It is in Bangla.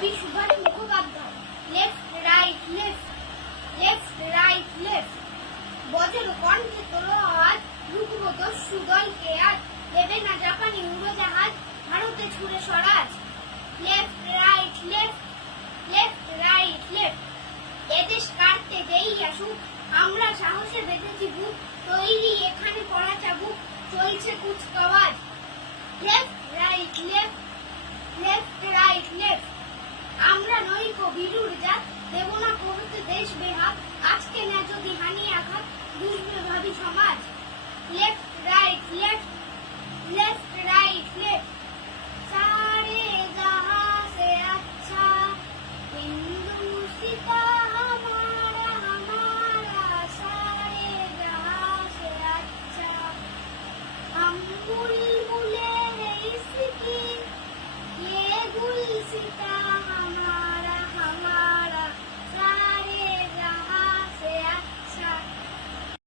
কবি Subhash Mukhopadhyay left right left left right left বজ্র কণ্ঠে তোলো আওয়াজ রুখবো দস্যু দলকে আজ দেবে না জাপানি উড়োজাহাজ ভারতে ছুড়ে স্বরাজ। Left right left left right left এদেশ কাটতে যেই আসুক। আমরা সাহসে বেঁধেছি বুক। তৈরি এখানে পড়া চাবুক। চলছে কুচকাওয়াজ। Left right left left Uri, Uri, Uri,